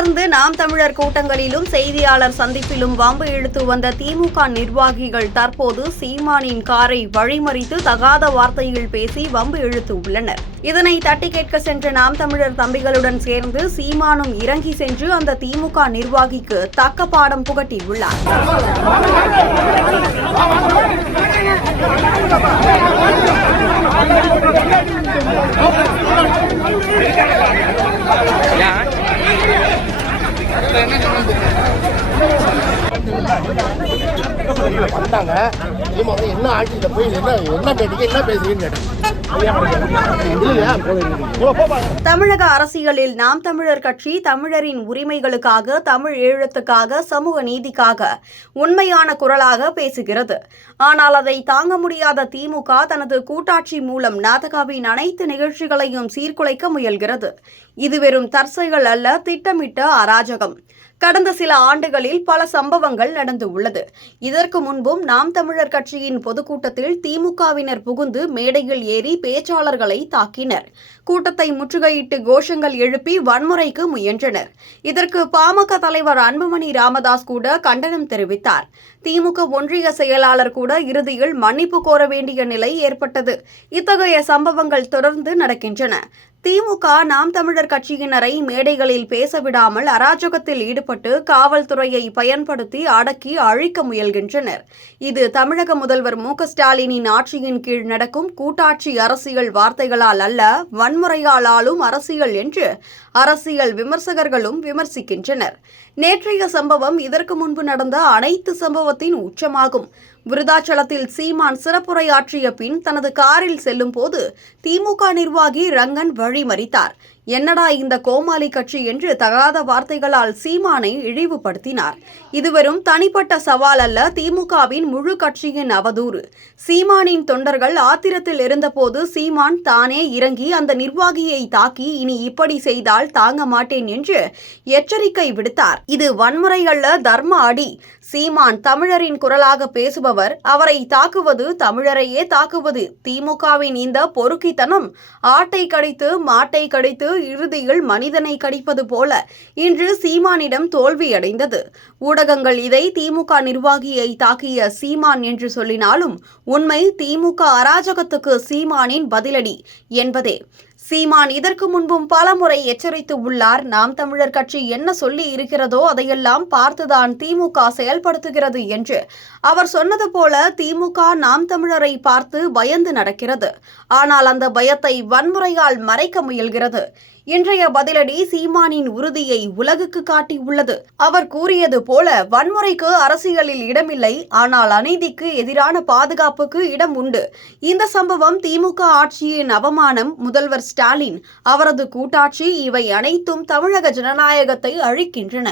தொடர்ந்து நாம் தமிழர் கூட்டங்களிலும் செய்தியாளர் சந்திப்பிலும் வம்பு இழுத்து வந்த திமுக நிர்வாகிகள் தற்போது சீமானின் காரை வழிமறித்து தகாத வார்த்தையில் பேசி வம்பு இழுத்து உள்ளனர். இதனை தட்டி கேட்க சென்ற நாம் தமிழர் தம்பிகளுடன் சேர்ந்து சீமானும் இறங்கி சென்று அந்த திமுக நிர்வாகிக்கு தக்க பாடம் புகட்டியுள்ளார். வந்தாங்க என்ன ஆட்சியில போய் என்ன பேட்டிக்கு என்ன பேசுறீங்கன்னு கேட்டாங்க. தமிழக அரசியலில் நாம் தமிழர் கட்சி தமிழரின் உரிமைகளுக்காக, தமிழ் ஈழத்துக்காக, சமூக நீதிக்காக உண்மையான குரலாக பேசுகிறது. ஆனால் அதை தாங்க முடியாத திமுக தனது கூட்டாட்சி மூலம் நாடகாவின் அனைத்து நிகழ்ச்சிகளையும் சீர்குலைக்க முயல்கிறது. இது வெறும் தற்செயல் அல்ல, திட்டமிட்ட அராஜகம். கடந்த சில ஆண்டுகளில் பல சம்பவங்கள் நடந்து உள்ளது. இதற்கு முன்பும் நாம் தமிழர் கட்சியின் பொதுக்கூட்டத்தில் திமுகவினர் புகுந்து மேடையில் ஏறி பேச்சாளர்களை தாக்கினர். கூட்டத்தை முற்றுகையிட்டு கோஷங்கள் எழுப்பி வன்முறைக்கு முயன்றனர். இதற்கு பாமக தலைவர் அன்புமணி ராமதாஸ் கூட கண்டனம் தெரிவித்தார். திமுக ஒன்றிய செயலாளர் கூட இறுதியில் மன்னிப்பு கோர வேண்டிய நிலை ஏற்பட்டது. இத்தகைய சம்பவங்கள் தொடர்ந்து நடக்கின்றன. திமுக நாம் தமிழர் கட்சியினரை மேடைகளில் பேசவிடாமல் அராஜகத்தில் ஈடுபட்டு காவல்துறையை பயன்படுத்தி அடக்கி அழிக்க முயல்கின்றனர். இது தமிழக முதல்வர் மு.க.ஸ்டாலினின் ஆட்சியின் கீழ் நடக்கும் கூட்டாட்சி அரசியல் வார்த்தைகளால் அல்ல, வன்முறையால் ஆளும் அரசியல் என்று அரசியல் விமர்சகர்களும் விமர்சிக்கின்றனர். நேற்றைய சம்பவம் இதற்கு முன்பு நடந்த அனைத்து சம்பவத்தின் உச்சமாகும். விருதாச்சலத்தில் சீமான் சிறப்புரையாற்றிய பின் தனது காரில் செல்லும் போது திமுக நிர்வாகி ரங்கன் வழிமறித்தார். என்னடா இந்த கோமாளி கட்சி என்று தகாத வார்த்தைகளால் சீமானை இழிவுபடுத்தினார். இது வெறும் தனிப்பட்ட சவால் அல்ல, திமுகவின் முழு கட்சியின் அவதூறு. சீமானின் தொண்டர்கள் ஆத்திரத்தில் இருந்தபோது சீமான் தானே இறங்கி அந்த நிர்வாகியை தாக்கி இனி இப்படி செய்தால் தாங்க மாட்டேன் என்று எச்சரிக்கை விடுத்தார். இது வன்முறை அல்ல, தர்ம அடி. சீமான் தமிழரின் குரலாக பேசுபவர், அவரை தாக்குவது தமிழரையே தாக்குவது. திமுகவின் இந்த பொறுக்கித்தனம் ஆட்டை கடித்து மாட்டை கடித்து இறுதியில் மனிதனை கடிப்பது போல இன்று சீமானிடம் தோல்வியடைந்தது. ஊடகங்கள் இதை திமுக நிர்வாகியை தாக்கிய சீமான் என்று சொல்லினாலும் உண்மை திமுக அராஜகத்துக்கு சீமானின் பதிலடி என்பதே. சீமான் இதற்கு முன்பும் பலமுறை எச்சரித்து உள்ளார். நாம் தமிழர் கட்சி என்ன சொல்லி இருக்கிறதோ அதையெல்லாம் பார்த்துதான் திமுக செயல்படுத்துகிறது என்று. அவர் சொன்னது போல திமுக நாம் தமிழரை பார்த்து பயந்து நடக்கிறது. ஆனால் அந்த பயத்தை வன்முறையால் மறைக்க முயல்கிறது. இன்றைய பதிலடி சீமானின் உறுதியை உலகுக்கு காட்டியுள்ளது. அவர் கூறியது போல வன்முறைக்கு அரசியலில் இடமில்லை, ஆனால் அநீதிக்கு எதிரான பாதுகாப்புக்கு இடம் உண்டு. இந்த சம்பவம் திமுக ஆட்சியின் அவமானம். முதல்வர் ஸ்டாலின், அவரது கூட்டாட்சி, இவை அனைத்தும் தமிழக ஜனநாயகத்தை அழிக்கின்றன.